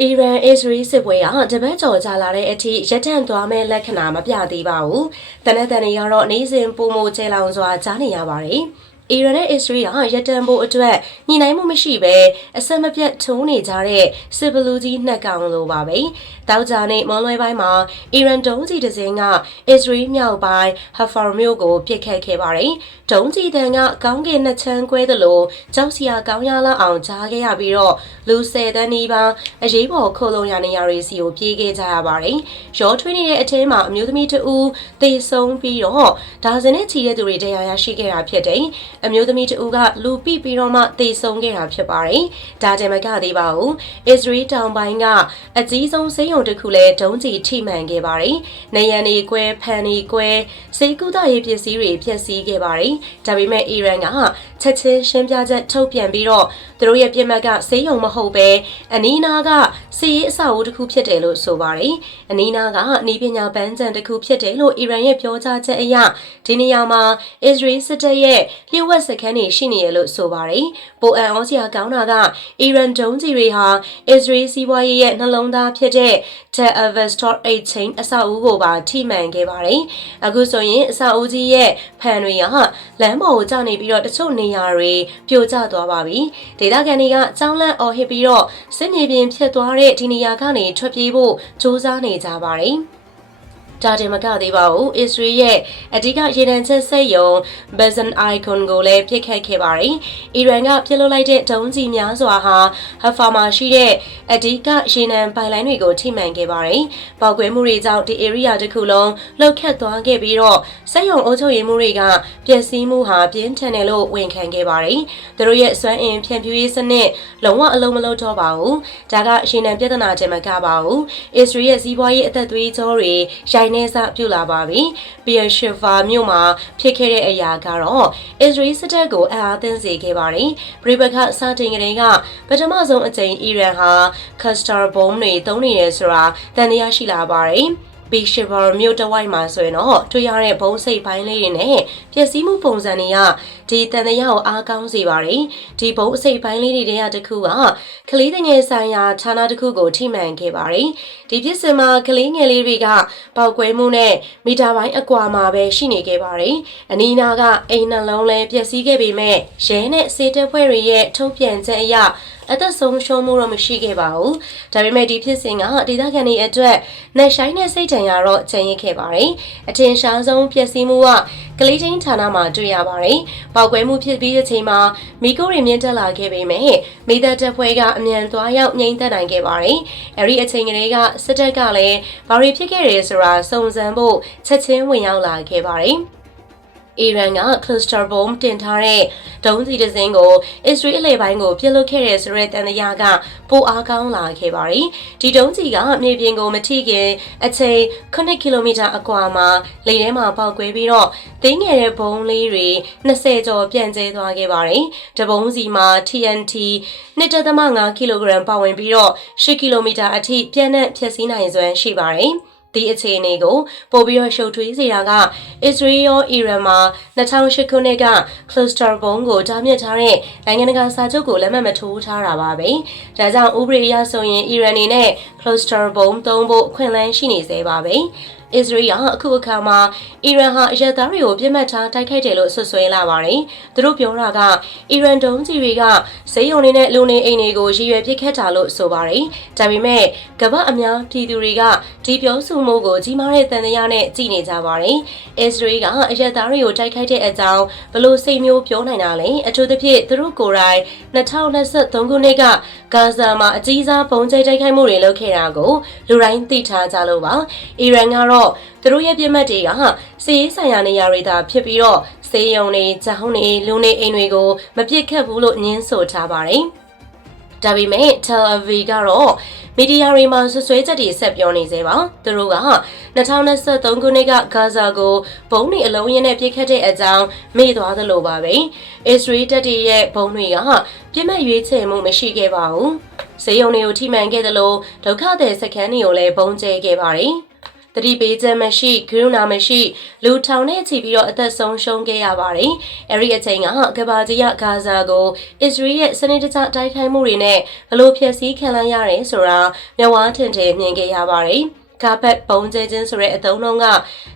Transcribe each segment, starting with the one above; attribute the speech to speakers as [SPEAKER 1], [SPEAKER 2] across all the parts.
[SPEAKER 1] အီရန်အစ္စရေးစစ်ပွဲကတပတ်ကျော်ကြာလာတဲ့အထိရပ်တန့်သွားမဲ့လက္ခဏာမပြသေးပါဘူး။တနက်တန်တွေကတော့နေစဉ်ပုံမကျဲလောင်စွာကြားနေရပါတယ်။ အီရန်နဲ့အစ္စရေးကရပ်တန့်ဖို့အတွက်ညှိနှိုင်းမှုမရှိဘဲအဆက်မပြတ်ထုံးနေကြတဲ့စစ်ဘလူးကြီးနှစ်ကောင်လိုပါပဲ။တောက်ကြနဲ့မွန်လွဲပိုင်းမှာအီရန်ဒုံးကြီးတစ်စင်းကအစ္စရေးမြောက်ပိုင်းဟဖာမြို့ကိုပစ်ခတ်ခဲ့ပါတယ်။ဒုံးကြီးတန်ကကောင်းကင်နှစ်ချမ်းကွဲသလိုကြောက်စရာကောင်းရလောက်အောင်ကြားခဲ့ရပြီးတော့လူ၁၀တန်းနီးပါးအရေးပေါ်ခုတ်လုံရနေရတွေစီကိုပြေးခဲ့ကြရပါတယ်။ရောထွေးနေတဲ့အထဲမှာအမျိုးသမီးတဦးသေဆုံးပြီးတော့ဒါဇင်နဲ့ချီတဲ့သူတွေတရားရရှိခဲ့တာဖြစ်တယ်။အမျိုးသမီးတဦးကလူပိပြီးတော့မှသေဆုံးခဲ့တာဖြစ်ပါတယ်။ဒါတည်းမကသေးပါဘူး။အစ္စရေးတောင်ပိုင်းကအကြီးဆုံးစိမ်းရုံတစ်ခုလည်းဒုံးကျည်ထိမှန်ခဲ့ပါတယ်။နေရန်တွေကွဲဖန်တွေကွဲစိတ်ကူးတရေးပစ္စည်းတွေဖျက်ဆီးခဲ့ပါတယ်။ဒါပေမဲ့အီရန်ကချက်ချင်းရှင်းပြချက်ထုတ်ပြန်ပြီးတော့သူတို့ရဲ့ပြစ်မှတ်ကစိမ်းရုံမဟုတ်ပဲအနီးနားကစီးရေးအဆောက်အဦတစ်ခုဖြစ်တယ်လို့ဆိုပါတယ်။အနီးနားကအနီးပညာပန်းချံတစ်ခုဖြစ်တယ်လို့အီရန်ရဲ့ပြောကြားချက်အရဒီနေရာမှာအစ္စရေးစစ်တပ်ရဲ့လျှို့ဝှက်စခန်းတွေရှိနေရလို့ဆိုပါတယ်။ပိုအန်အောစရာကောင်းတာကအီရန်ဒုံးကြီးတွေဟာအစ္စရေးစီးပွားရေးရဲ့နှလုံးသားဖြစ်တဲ့ Tel Aviv Stock Exchange အဆောက်အဦကိုပါထိမှန်ခဲ့ပါတယ်။အခုဆိုရင်အဆောက်အဦကြီးရဲ့ဖန်တွေကလမ်းပေါ်ကိုကျနေပြီးတော့တချို့နေရာတွေပြိုကျသွားပါပြီ။ဒေသခံတွေကကြောင်းလန့်အော်ဟစ်ပြီးတော့စစ်မြေပြင်ဖြစ်သွားတဲ့ဒီနေရာကနေထွက်ပြေးဖို့စ조사နေကြပါတယ်။ ဒါတင်မကသေးပါဘူးအစ္စရေးရဲ့အဓိကရေနံချက်စက်ယုံ Basin Icon ကိုလည်းပြစ်ခတ်ခဲ့ပါတယ်။အီရန်ကပြစ်လွတ်လိုက်တဲ့ဒုံးကြီးများစွာဟာဟဖာမှာရှိတဲ့အဓိကရေနံပိုင်လိုင်းတွေကိုထိမှန်ခဲ့ပါတယ်။ပေါက်ကွဲမှုတွေကြောင့်ဒီ area တစ်ခုလုံးလှုပ်ခတ်သွားခဲ့ပြီးတော့စက်ယုံအုပ်ချုပ်ရေးမှုတွေကပျက်စီးမှုဟာပြင်းထန်တယ်လို့ဝန်ခံခဲ့ပါတယ်။သူတို့ရဲ့စွမ်းအင်ဖြန့်ဖြူးရေးစနစ်လုံးဝအလုံးမလုံးတော့ပါဘူး။ဒါကရေနံပြဿနာတင်မကပါဘူး။အစ္စရေးရဲ့စီးပွားရေးအသက်သွေးကြောတွေရိုင်းနေစပြုလာပါပြီ။ပီယရှ်ဖာမြို့မှာဖြစ်ခဲ့တဲ့အရာကတော့အစ္စရေးစစ်တပ်ကိုအအားသင်းစေခဲ့ပါတယ်။ပြည်ပခစတင်ကလေးကပထမဆုံးအကြိမ်အီရန်ဟာကတ်စတာဘုံတွေသုံးနေတယ်ဆိုတာတန်တရားရှိလာပါတယ်။ ဘီရှီဘာမြို့တဝိုက်မှာဆိုရင်တော့တွေ့ရတဲ့ဘုံစိတ်ပိုင်းလေးတွေနဲ့ပျက်စီးမှုပုံစံတွေကဒီတန်တရားကိုအားကောင်းစေပါတယ်ဒီဘုံအစိတ်ပိုင်းလေးတွေတည်းကတစ်ခုကကလေးငယ်ဆိုင်ရာဌာနတစ်ခုကိုထိမှန်ခဲ့ပါတယ်ဒီဖြစ်စဉ်မှာကလေးငယ်လေးတွေကပေါက်ကွဲမှုနဲ့မီတာပိုင်းအကွာမှာပဲရှိနေခဲ့ပါတယ်အနီးနားကအိမ်နှလုံးလဲပျက်စီးခဲ့ပေမဲ့ရဲနဲ့စေတပ်ဖွဲ့တွေရဲ့ထုတ်ပြန်ချက်အရ အသက်ဆုံးရှုံးမှုတော့မရှိခဲ့ပါဘူး။ဒါပေမဲ့ဒီဖြစ်စဉ်ကဒေသခံတွေအတွက်နှက်ဆိုင်တဲ့စိတ်ထင်ရတော့ကျန်ရစ်ခဲ့ပါတယ်။အထင်ရှားဆုံးပျက်စီးမှုကကလေးချင်းဌာနမှာတွေ့ရပါတယ်။ပေါက်ကွဲမှုဖြစ်ပြီးတဲ့အချိန်မှာမိကိုတွေမြင့်တက်လာခဲ့ပေမဲ့မိသက်တပ်ဖွဲ့ကအမြန်သွားရောက်ငြိမ်းသက်နိုင်ခဲ့ပါတယ်။အဲဒီအချိန်ကလေးကစစ်တပ်ကလည်းဘာတွေဖြစ်ခဲ့တယ်ဆိုတာစုံစမ်းဖို့ချက်ချင်းဝင်ရောက်လာခဲ့ပါတယ်။ အီရန်က cluster bomb တင်ထားတဲ့ဒုံးစီတစ်စင်းကိုအစ္စရေးအလဲပိုင်းကိုပြစ်လွတ်ခဲ့တဲ့ဆိုတဲ့တန်တရားကပိုအားကောင်းလာခဲ့ပါတယ်။ဒီဒုံးစီကမြေပြင်ကိုမထိခင်အချိန်9ကီလိုမီတာအကွာမှာလေထဲမှာပေါက်ကွဲပြီးတော့တင်းငယ်တဲ့ဘုံလေးတွေ20ကျော်ပြန့်ကျဲသွားခဲ့ပါတယ်။တဘုံစီမှာ TNT 1.5ကီလိုဂရမ်ပါဝင်ပြီးတော့10ကီလိုမီတာအထိပြန့်နှံ့ဖြည့်ဆည်းနိုင်စွမ်းရှိပါတယ်။ ဒီအခြေအနေကိုပို့ပြီးတော့ရှုပ်ထွေးစေတာကအစ္စရေးရောအီရန်မှာ2008ခုနှစ်က cluster bomb ကိုတားမြစ်ထားတဲ့နိုင်ငံတကာစာချုပ်ကိုလက်မှတ်မထိုးထားတာပါပဲ။ဒါကြောင့်ဥပဒေအရဆိုရင်အီရန်နေနဲ့ cluster bomb သုံးဖို့အခွင့်အလမ်းရှိနေသေးပါပဲ။ အစ္စရေးကအခုအခါမှာအီရန်ဟာအရက်သားတွေကိုပြစ်မှတ်ထားတိုက်ခိုက်တယ်လို့ဆွဆွဲလာပါတယ်။သူတို့ပြောတာကအီရန်ဒုံးကြီးတွေကဇိယုံနေနဲ့လူနေအိမ်တွေကိုရည်ရွယ်ပစ်ခတ်တာလို့ဆိုပါတယ်။ဒါပေမဲ့ကမ္ဘာအများပြည်သူတွေကဒီပြောဆိုမှုကိုကြီးမားတဲ့တန်တရားနဲ့ကြည်နေကြပါတယ်။အစ္စရေးကအရက်သားတွေကိုတိုက်ခိုက်တဲ့အကြောင်းဘလို့စိတ်မျိုးပြောနိုင်တာလဲ။အထူးသဖြင့်သူတို့ကိုယ်တိုင်2023ခုနှစ်ကဂါဇာမှာအကြီးစားပုံကျဲတိုက်ခိုက်မှုတွေလုပ်ခဲ့တာကိုလူတိုင်းသိထားကြလို့ပါ။အီရန်ကတော့သူတို့ရဲ့ပြစ်မှတ်တွေကစီးရေးဆိုင်ရာနေရာတွေသာဖြစ်ပြီးတော့စေယုံတွေ၊ကျောင်းတွေ၊လူနေအိမ်တွေကိုမပြစ်ခတ်ဘူးလို့ညင်းဆိုထားပါတယ်။ဒါပေမဲ့ Tel Aviv ကတော့မီဒီယာတွေမှာဆွဆွဲချက်တွေဆက်ပြောနေသေးပါသူတို့က2023ခုနှစ်ကဂါဇာကိုဘုံတွေအလုံးရင်းနဲ့ပြစ်ခတ်တဲ့အကြောင်းမေ့သွားသလိုပါပဲအစ္စရေးတပ်တွေရဲ့ဘုံတွေကပြစ်မှတ်ရွေးချယ်မှုမရှိခဲ့ပါဘူးစေယုံတွေကိုထိမှန်ခဲ့သလိုဒုက္ခသည်စခန်းတွေကိုလည်းဘုံကျဲခဲ့ပါတယ် တတိပေးချက်မရှိဂရုဏာမရှိလူထောင်နဲ့ချီပြီးတော့အသက်ဆုံးရှုံးခဲ့ရပါတယ်။အဲဒီအချိန်ကကဘာကြီးရဂါဇာကိုအစ္စရေးရဲ့စနစ်တကျတိုက်ခိုက်မှုတွေနဲ့ဘလို့ဖျက်ဆီးခံလိုက်ရတယ်ဆိုတာမျက်ဝါးထင်ထင်မြင်ခဲ့ရပါတယ်။ ကာပက်ဘုံကျဲချင်းဆိုတဲ့အသုံးလုံးက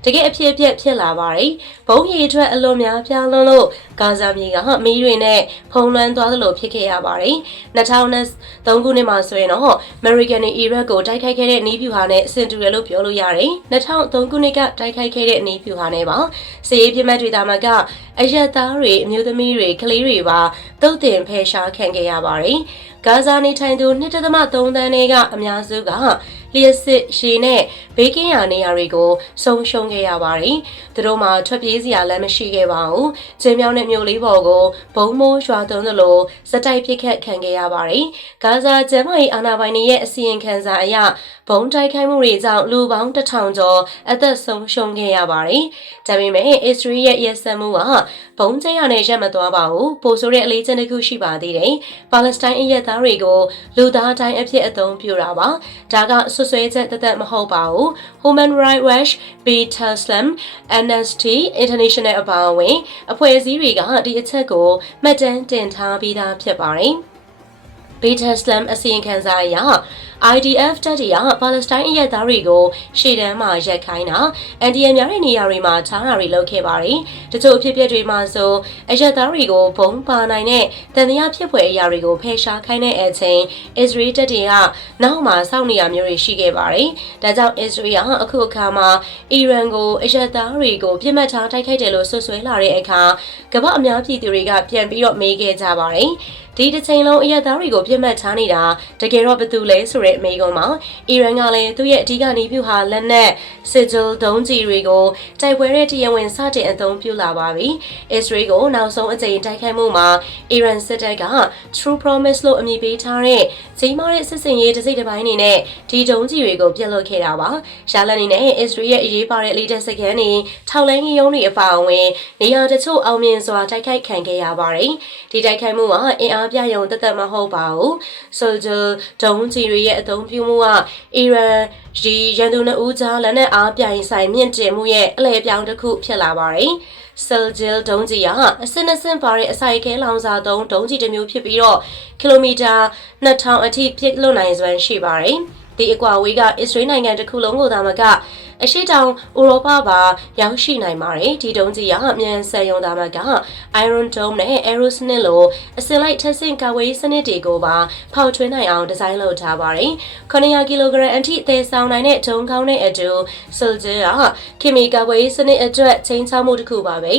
[SPEAKER 1] တကယ်အဖြစ်အပျက်ဖြစ်လာပါတယ်။ဘုံရည်အတွက်အလွန်များပြားလွန်းလို့ဂါဇာမြေကမီးတွေနဲ့ဖုံးလွှမ်းသွားသလိုဖြစ်ခဲ့ရပါတယ်။2003ခုနှစ်မှာဆိုရင်တော့ American နဲ့ Iraq ကိုတိုက်ခိုက်ခဲ့တဲ့နီးပြူဟာနဲ့အဆင်တူတယ်လို့ပြောလို့ရတယ်။2003ခုနှစ်ကတိုက်ခိုက်ခဲ့တဲ့နီးပြူဟာနဲ့ပါ။စစ်ရေးပြစ်မှတ်တွေတာမှာကအရက်သားတွေအမျိုးသမီးတွေကလေးတွေပါတုတ်တင်ဖယ်ရှားခံခဲ့ရပါတယ်။ဂါဇာနေထိုင်သူ1.3သန်းတွေကအများစုက လျှက်စစ်ရှည်နဲ့ဘေးကင်းရာနေရာတွေကိုဆုံးရှုံးခဲ့ရပါတယ်။သူတို့မှာထွက်ပြေးစရာလမ်းမရှိခဲ့ပါဘူး။ချင်းမြောင်းတဲ့မြို့လေးပေါ်ကိုဘုံမိုးရွာသွန်းသလိုစက်တိုက်ပစ်ခတ်ခံခဲ့ရပါတယ်။ဂါဇာကျန်းမာရေးအာဏာပိုင်တွေရဲ့အစီရင်ခံစာအရဘုံတိုက်ခိုက်မှုတွေကြောင့်လူပေါင်းတစ်ထောင်ကျော်အသက်ဆုံးရှုံးခဲ့ရပါတယ်။ဒါပေမဲ့အစ္စရေးရဲ့ရက်စက်မှုကဘုံကျရနဲ့ရက်မသွားပါဘူး။ပိုဆိုတဲ့အလေးချင်းတစ်ခုရှိပါသေးတယ်။ပါလက်စတိုင်းအရက်သားတွေကိုလူသားတိုင်းအဖြစ်အသုံးပြုတာပါ။ဒါကဆွဆွဲချက်တသက်မဟုတ်ပါဘူး။ Human Rights Watch, Peter Slam, Amnesty International အပါအဝင်အဖွဲ့အစည်းတွေကဒီအချက်ကိုမှတ်တမ်းတင်ထားပြီးသားဖြစ်ပါတယ်။ Peter Slam အစီရင်ခံစာအရ IDF တပ်တွေကပါလက်စတိုင်းအရက်သားတွေကိုရှေ့တန်းမှာရက်ခိုင်းတာအန်တီအများတဲ့နေရာတွေမှာထားတာတွေလုပ်ခဲ့ပါတယ်။တချို့အဖြစ်အပျက်တွေမှာဆိုအရက်သားတွေကိုဘုံပါနိုင်တဲ့တန်တရားဖြစ်ဖွယ်အရာတွေကိုဖယ်ရှားခိုင်းတဲ့အချိန်အစ္စရေးတပ်တွေကနောက်မှာစောင့်နေရမျိုးတွေရှိခဲ့ပါတယ်။ဒါကြောင့်အစ္စရေးကအခုအခါမှာအီရန်ကိုအရက်သားတွေကိုပြစ်မှတ်ထားတိုက်ခိုက်တယ်လို့ဆွဆွဲလာတဲ့အခါကမ္ဘာအများပြည်သူတွေကပြန်ပြီးတော့မေးခဲ့ကြပါတယ်။ ဒီတစ်ချိန်လုံးအရက်သားတွေကိုပြစ်မှတ်ထားနေတာတကယ်တော့ဘယ်သူလဲဆိုတဲ့အမေကုန်းမှာအီရန်ကလည်းသူ့ရဲ့အဓိကနေပြုဟာလက်နက်စစ်ဂျယ်ဒုံးကြီးတွေကိုတိုက်ပွဲတဲ့တရားဝင်စတင်အသုံးပြုလာပါပြီ။အစ္စရေးကိုနောက်ဆုံးအကြိမ်တိုက်ခိုက်မှုမှာအီရန်စစ်တပ်က True Promise လို့အမည်ပေးထားတဲ့ကြီးမားတဲ့စစ်စင်ရေးတစ်စိတ်တစ်ပိုင်းအနေနဲ့ဒီဒုံးကြီးတွေကိုပြစ်လွတ်ခဲ့တာပါ။ရှားလက်အနေနဲ့အစ္စရေးရဲ့အရေးပါတဲ့အလေးတက်စကန်တွေထောက်လိုင်းကြီးရုံးတွေအပါအဝင်နေရာတချို့အောင်မြင်စွာတိုက်ခိုက်ခံခဲ့ရပါတယ်။ဒီတိုက်ခိုက်မှုကအင်အားပြရုံတသက်မဟုတ်ပါဘူး။ Soldier ဒုံးကြီးတွေရဲ့အသုံးပြုမှုကအီရန်ရီရန်သူနှစ်ဦးကြားလက်နက်အားပြိုင်ဆိုင်မြင့်တင်မှုရဲ့အလဲပြောင်းတစ်ခုဖြစ်လာပါတယ်။ Seljil ဒုံးကြီးကအစင်းအစင်းပါတဲ့အစိုက်ခဲလောင်စာသုံးဒုံးကြီးတစ်မျိုးဖြစ်ပြီးတော့ကီလိုမီတာ2000အထိပြည့်လွတ်နိုင်စွမ်းရှိပါတယ်။ ဒီအကွာဝေးကအစ္စရေးနိုင်ငံတစ်ခုလုံးကိုသာမကအရှိတောင်ဥရောပပါရောက်ရှိနိုင်ပါတယ်ဒီတုံးကြီးကမြန်ဆန်ယုံသားဘက်က Iron Dome နဲ့ Aerosmith လိုအစင်လိုက်ထက်ဆင့်ကာဝေးစနစ်တွေကိုပါဖောက်ထွင်းနိုင်အောင်ဒီဇိုင်းလုပ်ထားပါတယ်900ကီလိုဂရမ်အထိအသေးဆောင်နိုင်တဲ့ဒုံကောင်းတဲ့အတူ Soldier ကခီမီကာဝေးစနစ်အတွက်ချိန်ချမှုတစ်ခုပါပဲ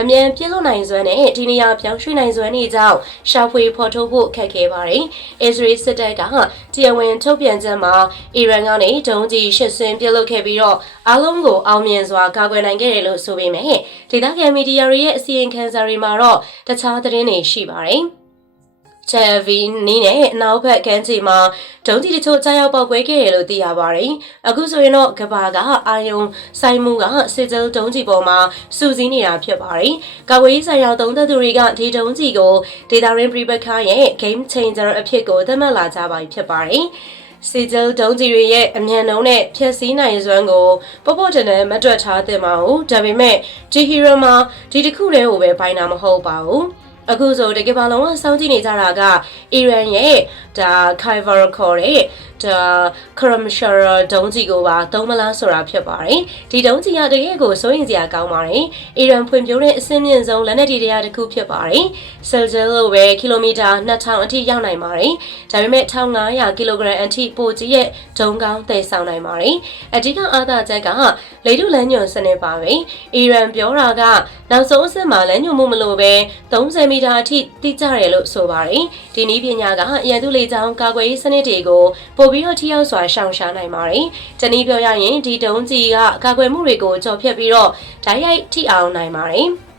[SPEAKER 1] အမြန်ပြည့်လွတ်နိုင်စွမ်းနဲ့ဒီနေရာပြောင်းရွှေ့နိုင်စွမ်းတွေကြောင့်ရှာဖွေဖော်ထုတ်ဖို့ခက်ခဲပါတယ် Israel စစ်တပ်ကတရားဝင်ထုတ်ပြန်ချက်မှာအီရန်ကနေဒုံးကြီးရှစ်စင်းပြစ်လုပ်ခဲ့ပြီးတော့အားလုံးကိုအောင်မြင်စွာကာကွယ်နိုင်ခဲ့တယ်လို့ဆိုပေမဲ့ဒေသခံမီဒီယာတွေရဲ့အစီရင်ခံစာတွေမှာတော့တခြားသတင်းတွေရှိပါတယ်ချယ်ဗီနီးနဲ့နောက်ဘက်ကန်းချီမှာဒုံးကြီးတချို့ကြားရောက်ပေါက်ကွဲခဲ့တယ်လို့သိရပါတယ်။အခုဆိုရင်တော့ကဘာကအာယုံဆိုင်မှုကစစ်ဂျယ်ဒုံးကြီးပေါ်မှာစူးစီးနေတာဖြစ်ပါတယ်။ကာဝေးဆိုင်ရာသုံးသက်သူတွေကဒီဒုံးကြီးကိုဒေတာရင်းပရိပခါရဲ့ game changer အဖြစ်ကိုသတ်မှတ်လာကြပါပြီဖြစ်ပါတယ်။ စီဂျယ်ဒုံးကြီးတွေရဲ့အမြန်နှုံးနဲ့ဖြည့်ဆည်းနိုင်စွမ်းကိုပေါ့ပေါ့တန်တန်မတွက်ထားသင့်ပါဘူးဒါပေမဲ့ဒီဟီရိုမှာဒီတစ်ခုတည်းကိုပဲပိုင်းတာမဟုတ်ပါဘူး အခုဆိုတကယ်ပါလုံးကစောင့်ကြည့်နေကြတာကအီရန်ရဲ့ဒါ Khyber ခေါ်တဲ့ဒါ Kramshar ဒုံးကြီးကိုပါသုံးမလားဆိုတာဖြစ်ပါတယ်ဒီဒုံးကြီးကတကယ်ကိုစိုးရင်စရာကောင်းပါတယ်အီရန်ဖွံ့ဖြိုးတဲ့အဆင့်မြင့်ဆုံးလက်နက်တွေတရားတစ်ခုဖြစ်ပါတယ်ဆယ်ဂျယ်လိုပဲကီလိုမီတာ2000အထိရောက်နိုင်ပါတယ်ဒါပေမဲ့1500ကီလိုဂရမ်အထိပိုကြီးရဲ့ဒုံကောင်းတည်ဆောင်နိုင်ပါတယ်အဓိကအားသာချက်ကလေထုလမ်းညွန်စနစ်ပါပဲအီရန်ပြောတာကနောက်ဆုံးအဆင့်မှာလမ်းညွန်မှုမလို့ပဲ30မီတာအထိတိကျတယ်လို့ဆိုပါတယ်ဒီနည်းပညာကရန်သူလေကြောင်းကာကွယ်ရေးစနစ်တွေကိုပိုပြီးတော့ထိရောက်စွာရှောင်ရှားနိုင်ပါတယ်။တနည်းပြောရရင်ဒီတုံးကြီးကကာကွယ်မှုတွေကိုကြော်ဖြတ်ပြီးတော့ဓာတ်ရိုက်ထိအောင်နိုင်ပါတယ်။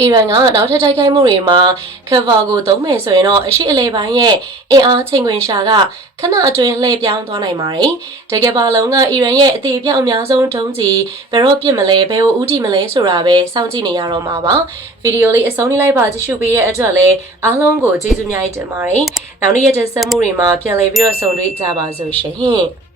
[SPEAKER 1] အီရန်ကနောက်ထပ်တိုက်ခိုက်မှုတွေမှာခဗာကိုသုံးမယ်ဆိုရင်တော့အရှိအလဲပိုင်းရဲ့အင်အားချိန်ခွင်ရှာကခဏအတွင်းလှည့်ပြောင်းသွားနိုင်ပါတယ်။တကယ်ပါလုံးကအီရန်ရဲ့အသေးပြောင်အများဆုံးတုံးကြီးဘယ်တော့ပြစ်မလဲဘယ်ကိုဥတီမလဲဆိုတာပဲစောင့်ကြည့်နေရတော့မှာပါ။ဗီဒီယိုလေးအဆုံးလေးလိုက်ပါကြည့်ရှုပေးတဲ့အတွက်လည်းအားလုံးကိုကျေးဇူးများတင်ပါတယ်။နောက်နေ့ရက်တင်ဆက်မှုတွေမှာပြန်လည်ပြီးတော့ဆုံတွေ့ကြပါစို့ရှင်။